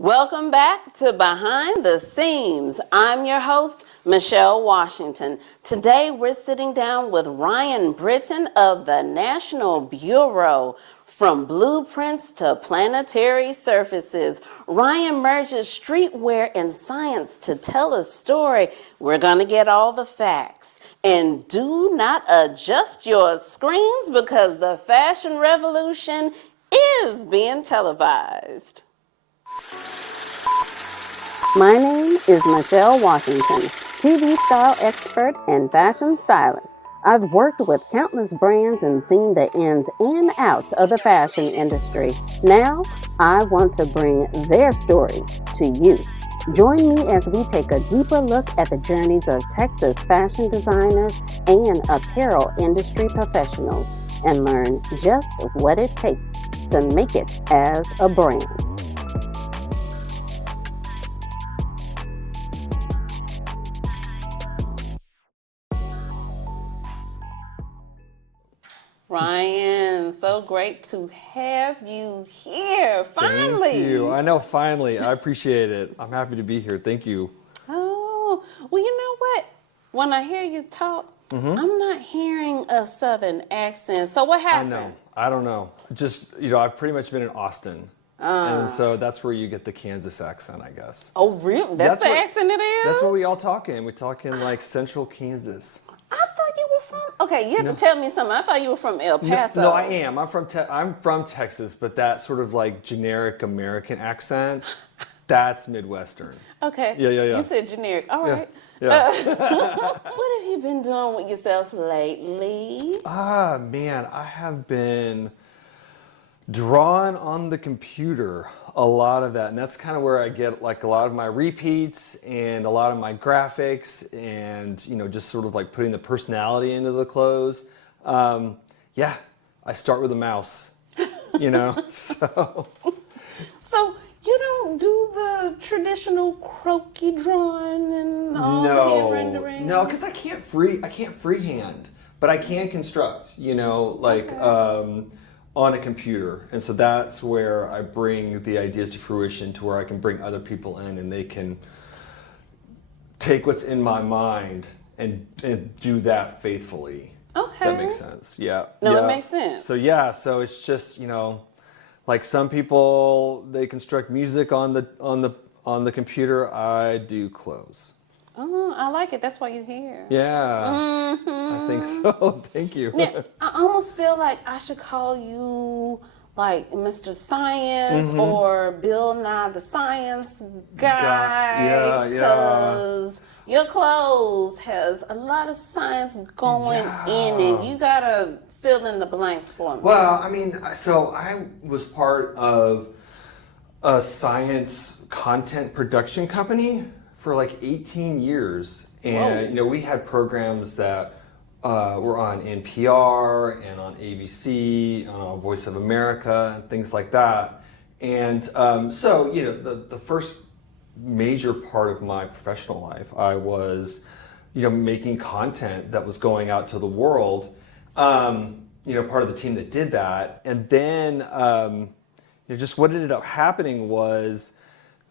Welcome back to Behind the Seams. I'm your host, Michelle Washington. Today we're sitting down with Ryan Britton of the National Bureau. From blueprints to planetary surfaces, Ryan merges streetwear and science to tell a story. We're going to get all the facts. And do not adjust your screens because the fashion revolution is being televised. My name is Michelle Washington, TV style expert and fashion stylist. I've worked with countless brands and seen the ins and outs of the fashion industry. Now, I want to bring their stories to you. Join me as we take a deeper look at the journeys of Texas fashion designers and apparel industry professionals and learn just what it takes to make it as a brand. Ryan, so great to have you here. Finally. Thank you. I know, finally. I appreciate it. I'm happy to be here. Thank you. Oh, well, you know what? When I hear you talk, I'm not hearing a Southern accent. So what happened? I don't know. Just, I've pretty much been in Austin. And so that's where you get the Kansas accent, I guess. Oh, really? That's the accent it is? That's what we all talk in. We talk in like central Kansas. I thought you were from. Okay, you have to tell me something. I thought you were from El Paso. No, I am. I'm from Texas, but that sort of like generic American accent, that's Midwestern. Okay. Yeah. You said generic. All right. Yeah. What have you been doing with yourself lately? Man, I have been drawing on the computer, a lot of that, and that's kind of where I get like a lot of my repeats and a lot of my graphics and just sort of like putting the personality into the clothes. I start with a mouse, so You don't do the traditional croquis drawing and all the hand rendering? No, because I can't freehand, but I can construct, on a computer. And so that's where I bring the ideas to fruition, to where I can bring other people in and they can take what's in my mind and do that faithfully. Okay. That makes sense. Yeah. No, it makes sense. So it's just, like some people, they construct music on the computer. I do clothes. Oh, I like it. That's why you're here. Yeah, I think so. Thank you. Now, I almost feel like I should call you like Mr. Science or Bill Nye the Science Guy. Yeah. Because your clothes has a lot of science going in it. You gotta fill in the blanks for me. Well, so I was part of a science content production company for like 18 years. And, we had programs that were on NPR and on ABC and on Voice of America and things like that. And the first major part of my professional life, I was, making content that was going out to the world, part of the team that did that. And then, just what ended up happening was,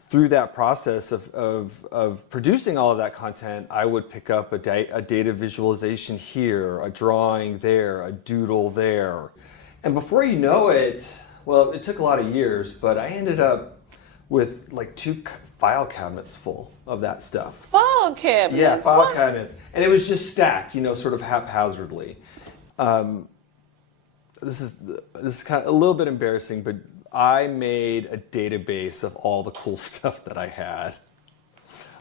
through that process of producing all of that content, I would pick up a data visualization here, a drawing there, a doodle there. And before you know it, well, it took a lot of years, but I ended up with like 2 file cabinets full of that stuff. File cabinets? Yeah, file cabinets. And it was just stacked, sort of haphazardly. This is kind of a little bit embarrassing, but I made a database of all the cool stuff that I had.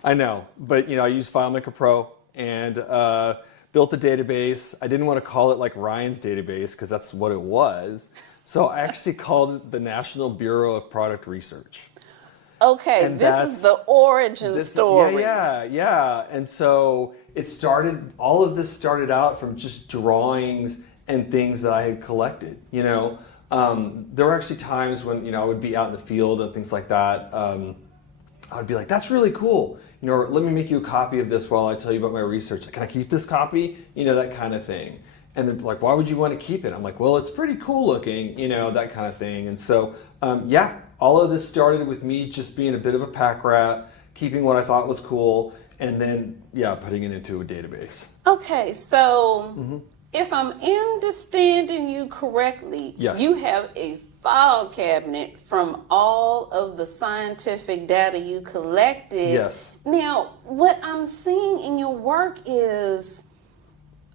I know, but I used FileMaker Pro and built a database. I didn't want to call it like Ryan's database because that's what it was. So I actually called it the National Bureau of Product Research. Okay, and this is the origin story. Yeah. And so all of this started out from just drawings and things that I had collected, There were actually times when, I would be out in the field and things like that. I would be like, that's really cool. Let me make you a copy of this while I tell you about my research. Can I keep this copy? That kind of thing. And then like, why would you want to keep it? I'm like, well, it's pretty cool looking, that kind of thing. And so, all of this started with me just being a bit of a pack rat, keeping what I thought was cool, and then, putting it into a database. Okay, so if I'm understanding you correctly, Yes. you have a file cabinet from all of the scientific data you collected. Yes. Now, what I'm seeing in your work is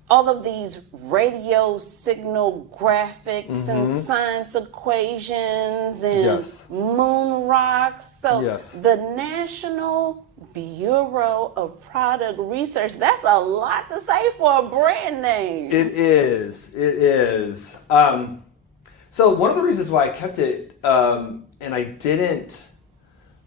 all of these radio signal graphics and science equations and Yes. moon rocks. So Yes. the National Bureau of Product Research, that's a lot to say for a brand name. It is. So one of the reasons why I kept it, and I didn't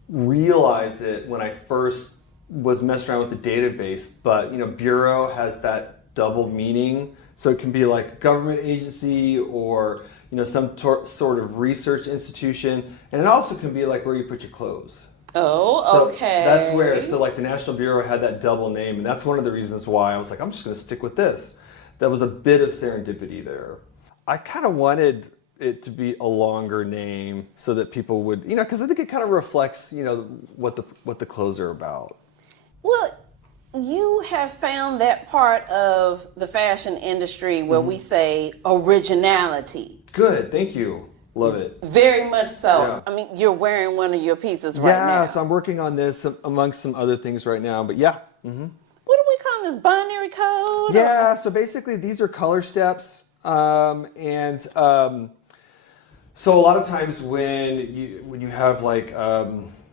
realize it when I first was messing around with the database, but bureau has that double meaning. So it can be like a government agency or some sort of research institution, and it also can be like where you put your clothes. Oh, So okay. that's where, like the National Bureau had that double name, and that's one of the reasons why I was like, I'm just going to stick with this. That was a bit of serendipity there. I kind of wanted it to be a longer name so that people would, because I think it kind of reflects, what the clothes are about. Well, you have found that part of the fashion industry where we say originality. Good, thank you. Love it. Very much so. Yeah. I mean, you're wearing one of your pieces right now. Yeah, so I'm working on this amongst some other things right now, but yeah. What do we call this? Binary code? Yeah, so basically these are color steps, so a lot of times when you have like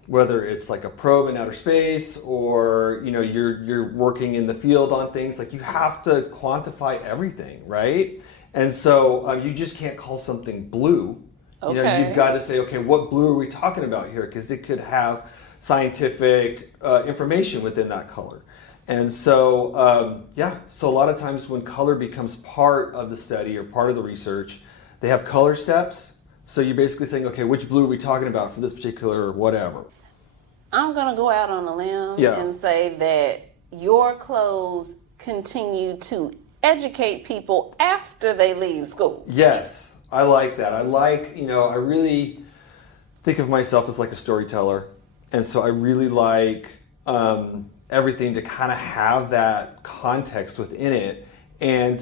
whether it's like a probe in outer space or you're working in the field on things, like you have to quantify everything, right? And so you just can't call something blue. Okay. You've got to say, okay, what blue are we talking about here? Because it could have scientific information within that color. And so, so a lot of times when color becomes part of the study or part of the research, they have color steps. So you're basically saying, okay, which blue are we talking about for this particular whatever? I'm going to go out on a limb and say that your clothes continue to educate people after they leave school. Yes, I like that. I really think of myself as like a storyteller. And so I really like everything to kind of have that context within it. And,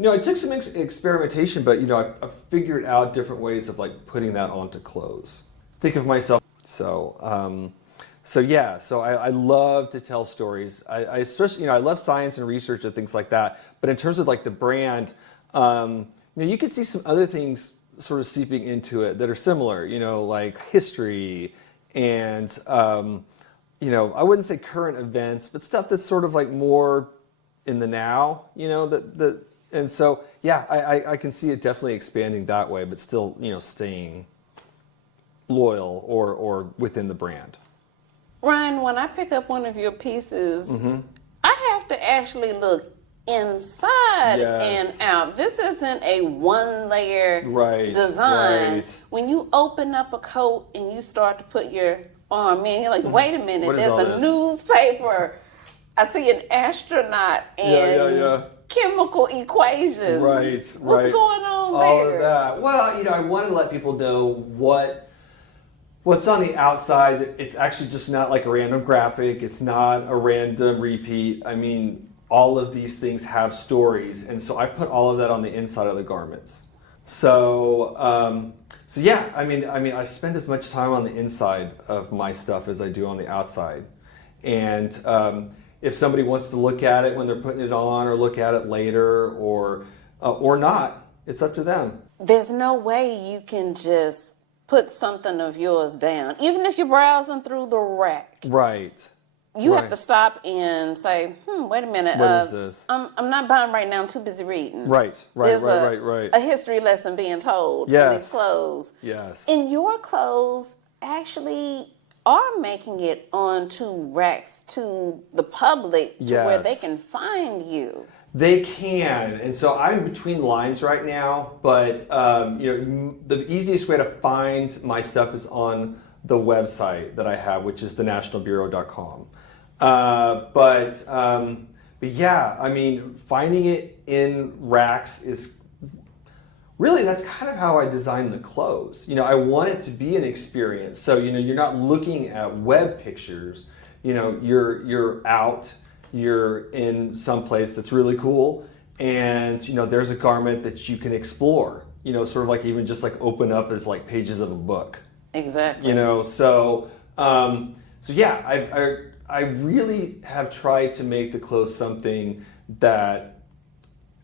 it took some experimentation, but, I've figured out different ways of like putting that onto clothes. Think of myself. So I love to tell stories. I especially, I love science and research and things like that. But in terms of like the brand, you could see some other things sort of seeping into it that are similar, like history and, I wouldn't say current events, but stuff that's sort of like more in the now, and so, I can see it definitely expanding that way, but still, staying loyal or within the brand. Ryan, when I pick up one of your pieces, I have to actually look inside and out. This isn't a one-layer design. Right. When you open up a coat and you start to put your arm in, you're like, wait a minute, there's a newspaper. I see an astronaut and chemical equations. Right. What's going on All there? of that. Well, I wanted to let people know what's on the outside. It's actually just not like a random graphic. It's not a random repeat. I mean, all of these things have stories, and so I put all of that on the inside of the garments. So, I spend as much time on the inside of my stuff as I do on the outside, and if somebody wants to look at it when they're putting it on, or look at it later, or not, it's up to them. There's no way you can just put something of yours down, even if you're browsing through the rack. Right. You have to stop and say, wait a minute. What is this? I'm not buying right now. I'm too busy reading. Right. There's a history lesson being told in these clothes. Yes. And your clothes actually are making it onto racks to the public to where they can find you. They can, and so I'm between lines right now, but the easiest way to find my stuff is on the website that I have, which is thenationalbureau.com. But finding it in racks is really that's kind of how I designed the clothes. I want it to be an experience. So, you're not looking at web pictures. You're out, you're in some place that's really cool, and there's a garment that you can explore. Sort of like even just like open up as like pages of a book. Exactly. So yeah, I really have tried to make the clothes something that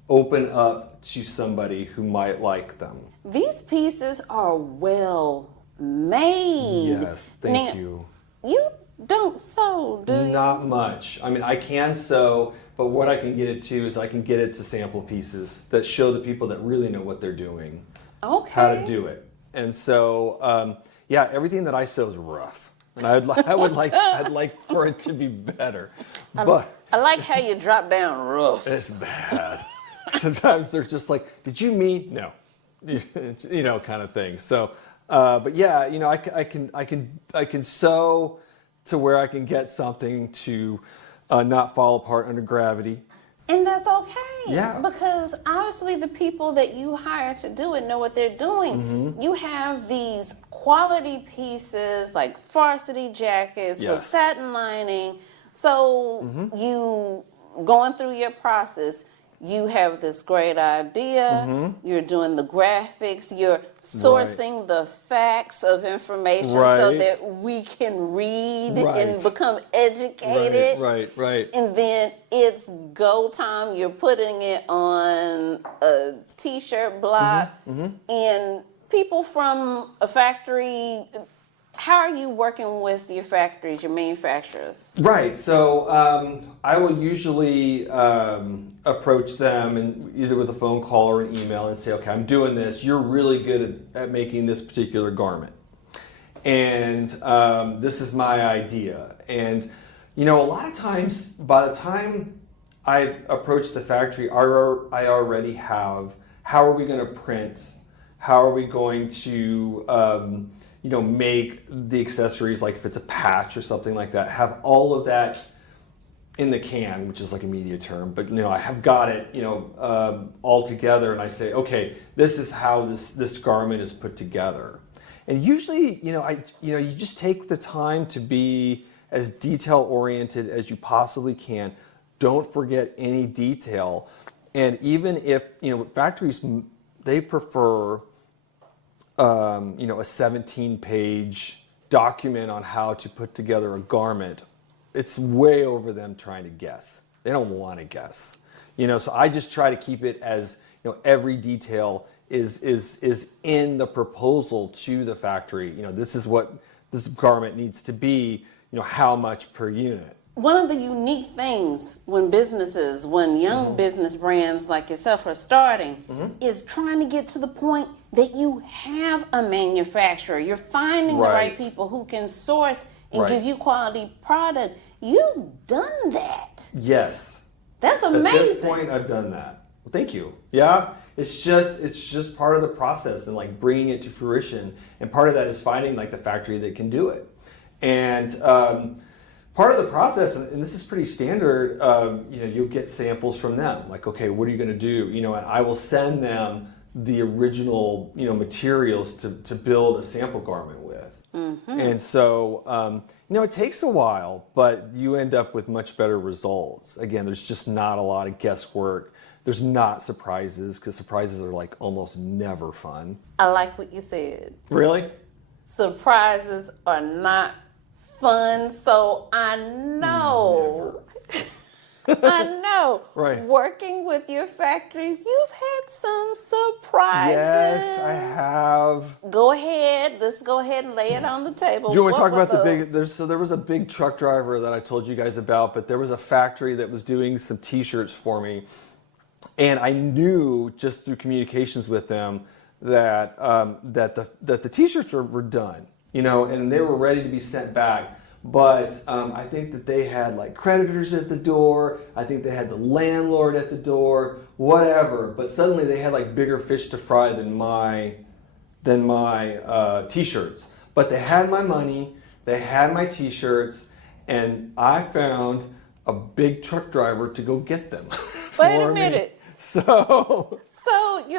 open up to somebody who might like them. These pieces are well made. Yes, thank you. You don't sew, do you? Not much. I mean, I can sew, but what I can get it to is I can get it to sample pieces that show the people that really know what they're doing how to do it. And so, yeah, everything that I sew is rough, and I'd like for it to be better. But I like how you drop down rough. it's bad. Sometimes they're just like, "Did you mean no?" Kind of thing. So, but yeah, I can sew to where I can get something to not fall apart under gravity. And that's okay. Yeah. Because obviously the people that you hire to do it know what they're doing. Mm-hmm. You have these quality pieces like varsity jackets with Yes. satin lining. So you going through your process, you have this great idea, you're doing the graphics, you're sourcing the facts of information so Right. that we can read Right. and become educated. Right. And then it's go time. You're putting it on a t-shirt block. And people from a factory, how are you working with your factories, your manufacturers? Right. So I will usually approach them and either with a phone call or an email and say, okay, I'm doing this. You're really good at making this particular garment. And this is my idea. And, a lot of times by the time I've approached the factory, I already have, how are we going to print? How are we going to, make the accessories, like if it's a patch or something like that, have all of that in the can, which is like a media term, but I have got it, all together, and I say, okay, this is how this garment is put together. And usually, you just take the time to be as detail oriented as you possibly can. Don't forget any detail. And even if, factories, they prefer a 17-page document on how to put together a garment. It's way over them trying to guess. They don't want to guess. So I just try to keep it as, every detail is in the proposal to the factory. This is what this garment needs to be, how much per unit. One of the unique things when young business brands like yourself are starting is trying to get to the point that you have a manufacturer. You're finding the right people who can source and give you quality product. You've done that. Yes. That's amazing. At this point, I've done that. Well, thank you. Yeah, it's just part of the process and like bringing it to fruition. And part of that is finding like the factory that can do it. And part of the process, and this is pretty standard, you'll get samples from them. Like, okay, what are you going to do? And I will send them the original, materials to build a sample garment with. And so, it takes a while, but you end up with much better results. Again, there's just not a lot of guesswork. There's not surprises, because surprises are like almost never fun. I like what you said. Really? Surprises are not fun, so I know. I know. Right. Working with your factories, you've had some surprises. Yes, I have. Go ahead. Let's go ahead and lay it on the table. Do you want to talk What about the were big? So there was a big truck driver that I told you guys about, but there was a factory that was doing some T-shirts for me, and I knew just through communications with them that the T-shirts were done, and they were ready to be sent back. But I think that they had like creditors at the door. I think they had the landlord at the door, whatever. But suddenly they had like bigger fish to fry than my T-shirts. But they had my money, they had my T-shirts, and I found a big truck driver to go get them. Wait a minute. So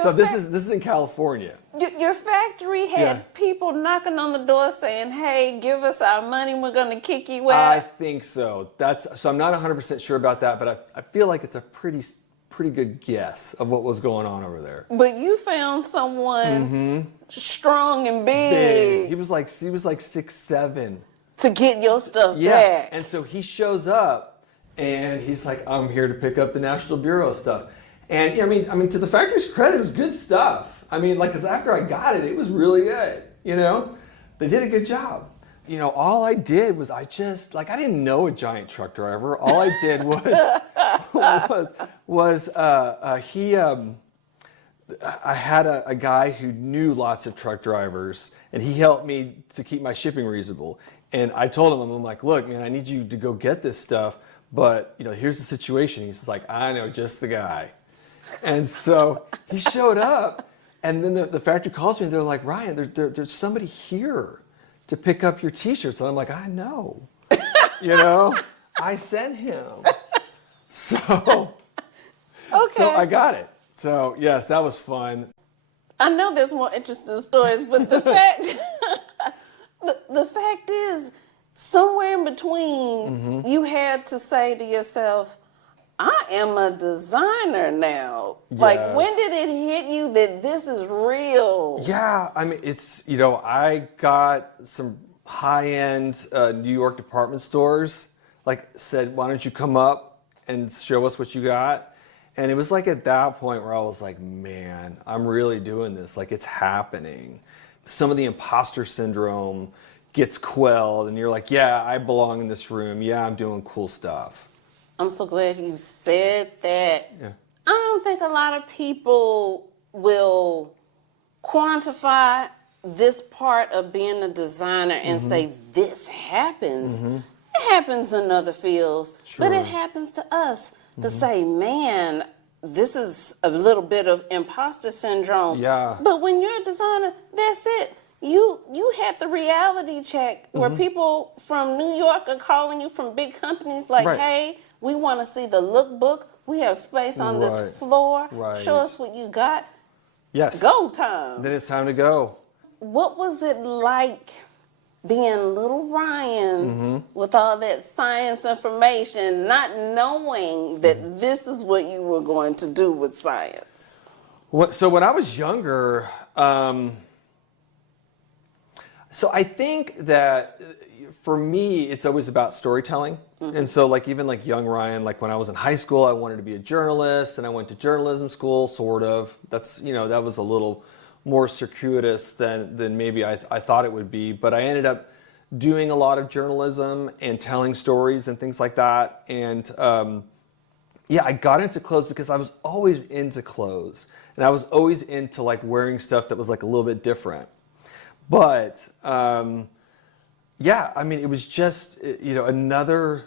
So this is in California. Your factory had people knocking on the door saying, "Hey, give us our money. We're going to kick you out." I think so. So I'm not 100% sure about that, but I feel like it's a pretty good guess of what was going on over there. But you found someone strong and big. He was like 6'7" to get your stuff back. And so he shows up and he's like, "I'm here to pick up the National Bureau stuff." And I mean, to the factory's credit, it was good stuff. I mean, like, 'cause after I got it, it was really good. They did a good job. All I did was I didn't know a giant truck driver. All I did was I had a guy who knew lots of truck drivers, and he helped me to keep my shipping reasonable. And I told him, I'm like, "Look, man, I need you to go get this stuff, but here's the situation." He's like, "I know just the guy." And so he showed up, and then the factory calls me, and they're like, "Ryan, there's somebody here to pick up your T-shirts." And I'm like, "I know, I sent him." So I got it. So yes, that was fun. I know there's more interesting stories, but the fact the fact is, somewhere in between, you had to say to yourself, "I am a designer now." Yes. Like, when did it hit you that this is real? Yeah, I mean, it's, I got some high-end New York department stores, said, "Why don't you come up and show us what you got?" And it was like at that point where I was like, man, I'm really doing this. Like, it's happening. Some of the imposter syndrome gets quelled, and you're like, yeah, I belong in this room. Yeah, I'm doing cool stuff. I'm so glad you said that. Yeah. I don't think a lot of people will quantify this part of being a designer and say, this happens. It happens in other fields, but it happens to us to say, man, this is a little bit of imposter syndrome. Yeah. But when you're a designer, that's it. You had the reality check where people from New York are calling you from big companies like, hey, we want to see the lookbook. We have space on this floor. Show us what you got. Yes. Go time. Then it's time to go. What was it like being little Ryan with all that science information, not knowing that this is what you were going to do with science? So when I was younger, so I think that for me, it's always about storytelling. And so even young Ryan, when I was in high school, I wanted to be a journalist, and I went to journalism school, sort of. That's, that was a little more circuitous than maybe I thought it would be. But I ended up doing a lot of journalism and telling stories and things like that. And I got into clothes because I was always into clothes. And I was always into wearing stuff that was a little bit different. But it was just, another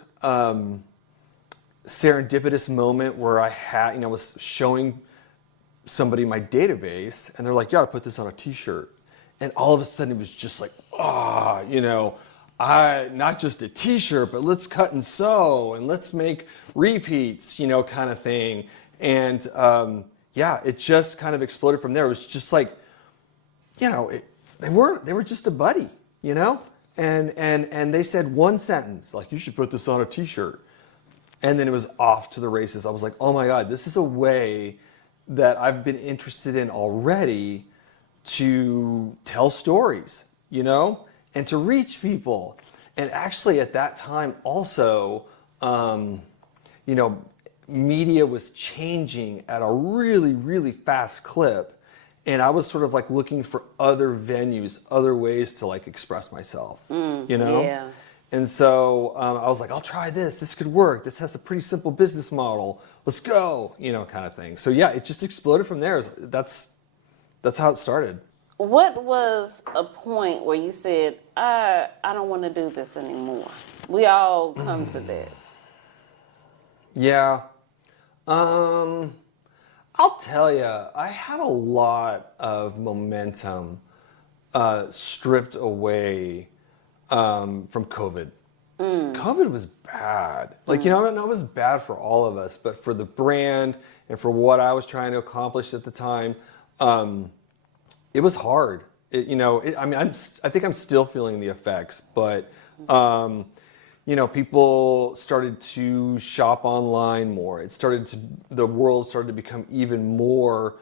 serendipitous moment where I had, was showing somebody my database, and they're like, "You ought to put this on a T-shirt." And all of a sudden it was just not just a T-shirt, but let's cut and sew and let's make repeats, kind of thing. And it just kind of exploded from there. It was just they were just a buddy, and they said one sentence, "You should put this on a T-shirt." And then it was off to the races. I was like, oh my God, this is a way that I've been interested in already to tell stories, and to reach people. And actually at that time also, media was changing at a really, really fast clip. And I was sort of looking for other venues, other ways to express myself, Yeah. And so I was like, I'll try this. This could work. This has a pretty simple business model. Let's go, kind of thing. So yeah, it just exploded from there. That's how it started. What was a point where you said, I don't want to do this anymore? We all come to that. Yeah. I'll tell you, I had a lot of momentum stripped away from COVID. COVID COVID was bad. Like, you know, it was bad for all of us, but for the brand and for what I was trying to accomplish at the time, it was hard. I think I'm still feeling the effects, but, you know, people started to shop online more. The world started to become even more,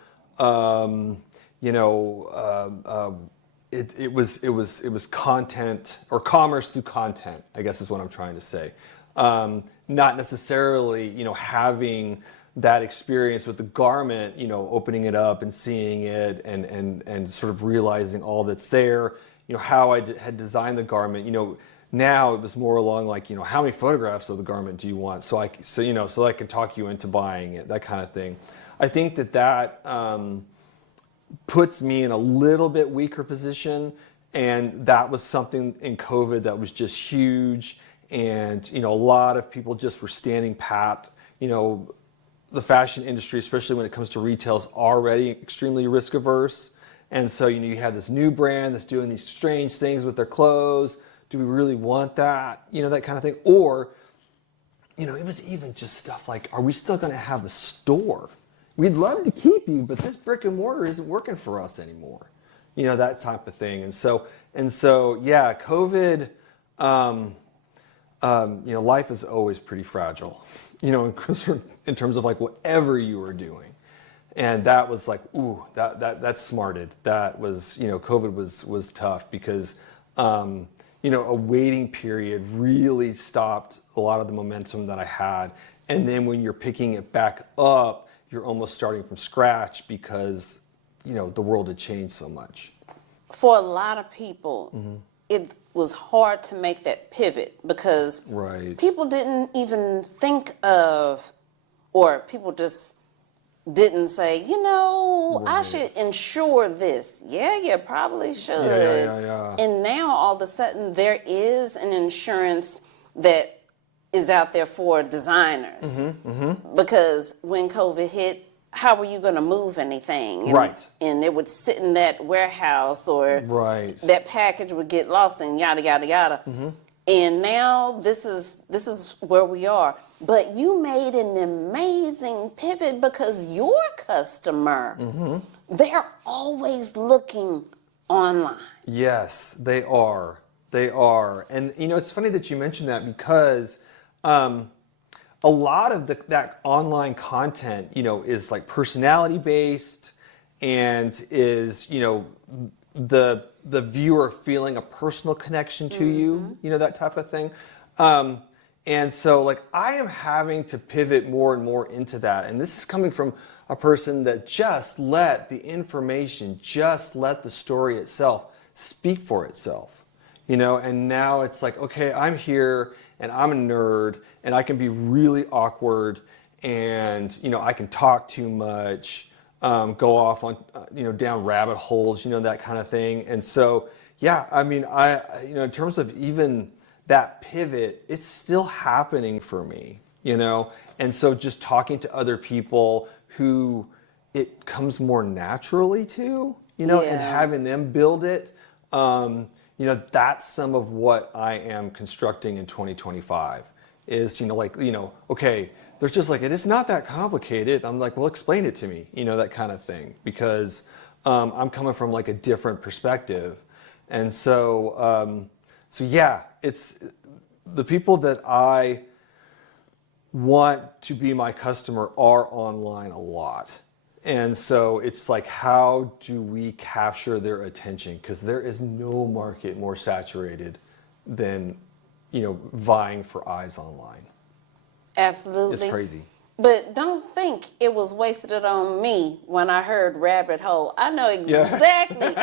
it was content or commerce through content, I guess is what I'm trying to say. Not necessarily, you know, having that experience with the garment, you know, opening it up and seeing it and sort of realizing all that's there, you know, how I had designed the garment, you know. Now it was more along like, you know, how many photographs of the garment do you want? So I can talk you into buying it, that kind of thing. I think that puts me in a little bit weaker position, and that was something in COVID that was just huge. And, you know, a lot of people just were standing pat. You know, the fashion industry, especially when it comes to retail, is already extremely risk averse. And so, you know, you have this new brand that's doing these strange things with their clothes. Do we really want that? You know, that kind of thing. Or, you know, it was even just stuff like, are we still going to have a store? We'd love to keep you, but this brick and mortar isn't working for us anymore. You know, that type of thing. And so, yeah, COVID, you know, life is always pretty fragile, you know, in terms of like whatever you were doing. And that was like, ooh, that smarted. That was, you know, COVID was tough because, you know, a waiting period really stopped a lot of the momentum that I had. And then when you're picking it back up, you're almost starting from scratch because, you know, the world had changed so much. For a lot of people, it was hard to make that pivot because people didn't even think of, or people just didn't say, you know, I should insure this. Yeah, you probably should. Yeah. And now all of a sudden there is an insurance that is out there for designers. Because when COVID hit, how were you going to move anything? And it would sit in that warehouse, or that package would get lost, and yada, yada, yada. And now this is where we are. But you made an amazing pivot because your customer, they're always looking online. Yes, they are. They are. And, you know, it's funny that you mentioned that because a lot of that online content, you know, is like personality based and is, you know, the viewer feeling a personal connection to you, you know, that type of thing. And so, like, I am having to pivot more and more into that. And this is coming from a person that just let the information, just let the story itself speak for itself, you know? And now it's like, okay, I'm here and I'm a nerd and I can be really awkward and, you know, I can talk too much, go off on, you know, down rabbit holes, you know, that kind of thing. And so, yeah, I mean, you know, in terms of even that pivot, it's still happening for me, you know? And so just talking to other people who it comes more naturally to, you know, and having them build it, you know, that's some of what I am constructing in 2025 is, you know, like, you know, okay, there's just like, it's not that complicated. I'm like, well, explain it to me, you know, that kind of thing, because I'm coming from like a different perspective. And so, so yeah, it's the people that I want to be my customer are online a lot. And so it's like, how do we capture their attention? Because there is no market more saturated than, you know, vying for eyes online. Absolutely. It's crazy. But don't think it was wasted on me when I heard rabbit hole. I know exactly.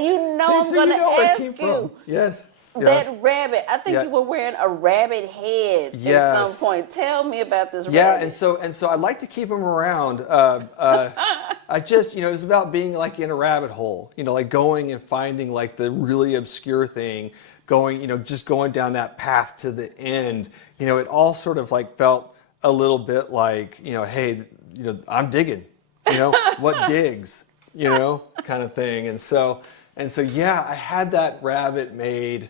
You know, I'm going to ask you. Yes. That rabbit, I think you were wearing a rabbit head at some point. Tell me about this rabbit. Yeah, and so I'd like to keep him around. I just, you know, it's about being like in a rabbit hole, you know, like going and finding like the really obscure thing, going, you know, just going down that path to the end. You know, it all sort of like felt a little bit like, you know, hey, you know, I'm digging, you know, what digs, you know, kind of thing. And so, yeah, I had that rabbit made.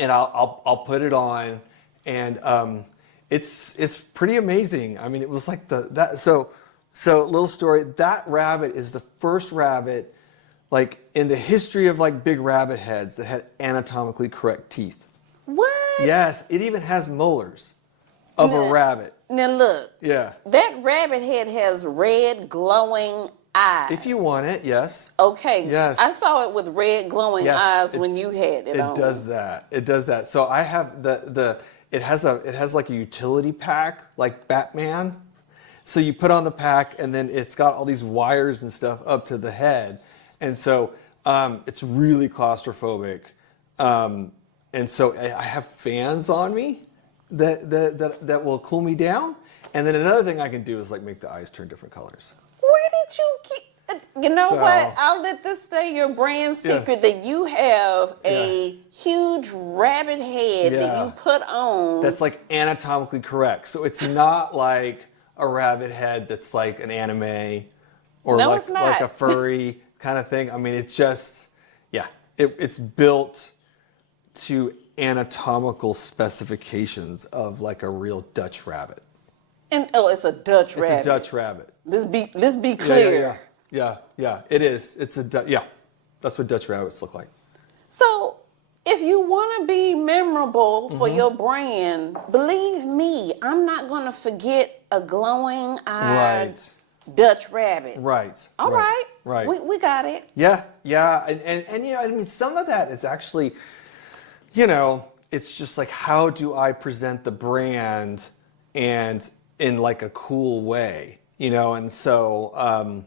and I'll put it on, and it's pretty amazing. I mean, it was like so little story. That rabbit is the first rabbit, like in the history of like big rabbit heads, that had anatomically correct teeth. What? Yes, it even has molars of a rabbit. Now look. Yeah. That rabbit head has red glowing eyes. If you want it, yes. Okay. Yes. I saw it with red glowing Yes, eyes when you had it on. It does that. It does that. So I have it has like a utility pack like Batman. So you put on the pack, and then it's got all these wires and stuff up to the head, and so it's really claustrophobic. And so I have fans on me that will cool me down. And then another thing I can do is like make the eyes turn different colors. Where did you get? You know So- what? I'll let this stay your brand secret that you have a huge rabbit head that Yeah. you put on. That's like anatomically correct. So it's not like a rabbit head that's like an anime or No, like, it's not. like a furry kind of thing. I mean, it's just, it's built to anatomical specifications of like a real Dutch rabbit. And it's a Dutch rabbit. It's a Dutch rabbit. Let's be clear. Yeah, it is. It's that's what Dutch rabbits look like. So, if you want to be memorable for your brand, believe me, I'm not going to forget a glowing-eyed Right. Dutch rabbit. Right. All right. Right. We got it. Yeah, and you know, I mean, some of that is actually, it's just like, how do I present the brand and in like a cool way, and so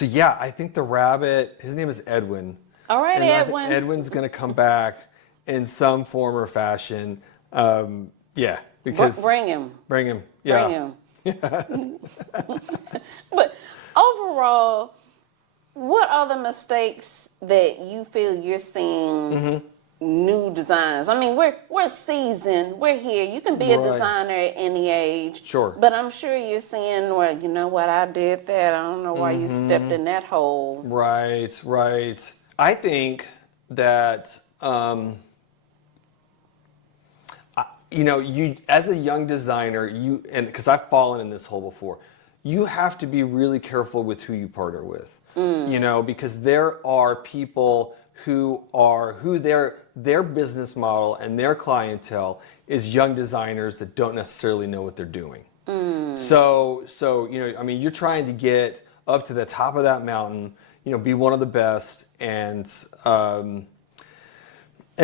yeah, I think the rabbit, his name is Edwin. All right, and I think Edwin. Edwin's gonna come back in some form or fashion. Because Bring him. bring him. Yeah. Bring him. But overall, what are the mistakes that you feel you're seeing new designers? I mean, we're seasoned. We're here. You can be a Right. designer at any age. Sure. But I'm sure you're seeing where, you know what, I did that. I don't know why you stepped in that hole. Right. I think that, you as a young designer, and because I've fallen in this hole before, you have to be really careful with who you partner with. Because there are people who their business model and their clientele is young designers that don't necessarily know what they're doing. So I mean, you're trying to get up to the top of that mountain, be one of the best and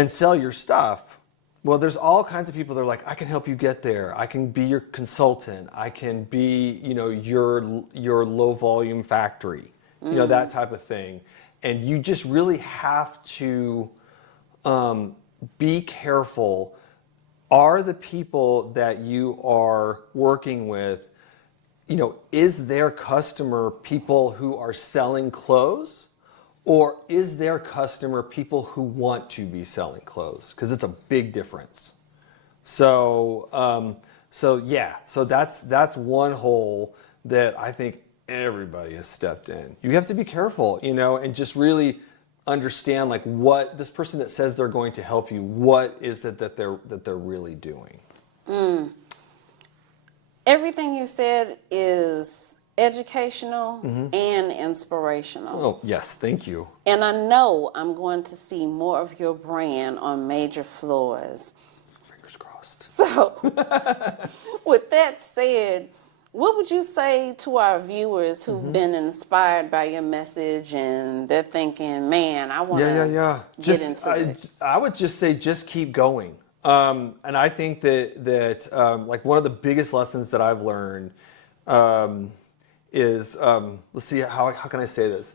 sell your stuff. Well, there's all kinds of people that are like, I can help you get there. I can be your consultant. I can be, your low volume factory, that type of thing. And you just really have to be careful. Are the people that you are working with, is their customer people who are selling clothes? Or is their customer people who want to be selling clothes? Because it's a big difference. So that's one hole that I think everybody has stepped in. You have to be careful, and just really understand like what this person that says they're going to help you, what is it that they're really doing. Everything you said is educational and inspirational. Oh, yes, thank you. And I know I'm going to see more of your brand on major floors. Fingers crossed. So, with that said, what would you say to our viewers who've been inspired by your message and they're thinking, man, I want to get into it? I would just say, just keep going. And I think that like one of the biggest lessons that I've learned is, let's see, how can I say this?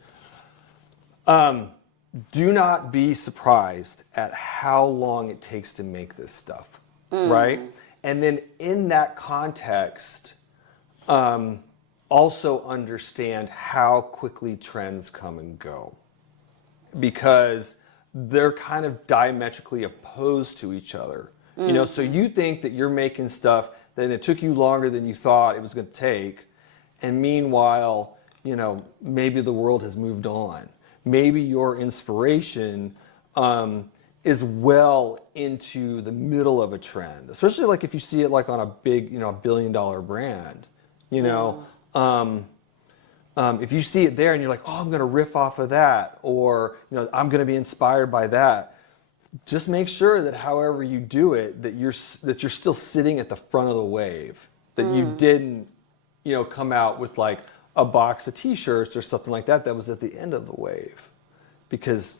Do not be surprised at how long it takes to make this stuff, right? And then in that context, also understand how quickly trends come and go, because they're kind of diametrically opposed to each other. So you think that you're making stuff that it took you longer than you thought it was going to take, and meanwhile, maybe the world has moved on. Maybe your inspiration is well into the middle of a trend, especially like if you see it like on a big, you know, $1 billion brand, you know. If you see it there and you're like, oh, I'm going to riff off of that, or, you know, I'm going to be inspired by that, just make sure that however you do it, that you're still sitting at the front of the wave, that you didn't, you know, come out with like a box of T-shirts or something like that was at the end of the wave, because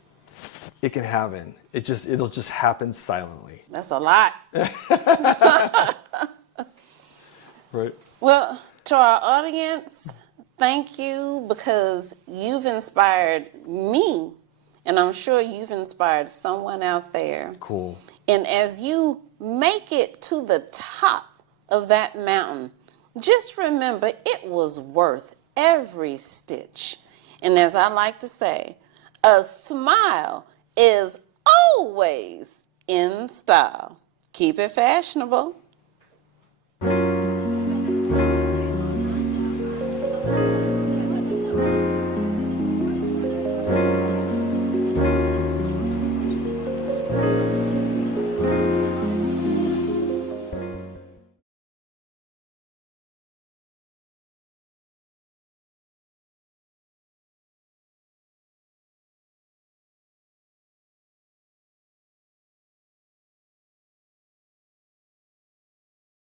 it can happen. It'll just happen silently. That's a lot. Right. Well, to our audience, thank you, because you've inspired me, and I'm sure you've inspired someone out there. Cool. And as you make it to the top of that mountain, just remember it was worth every stitch. And as I like to say, a smile is always in style. Keep it fashionable.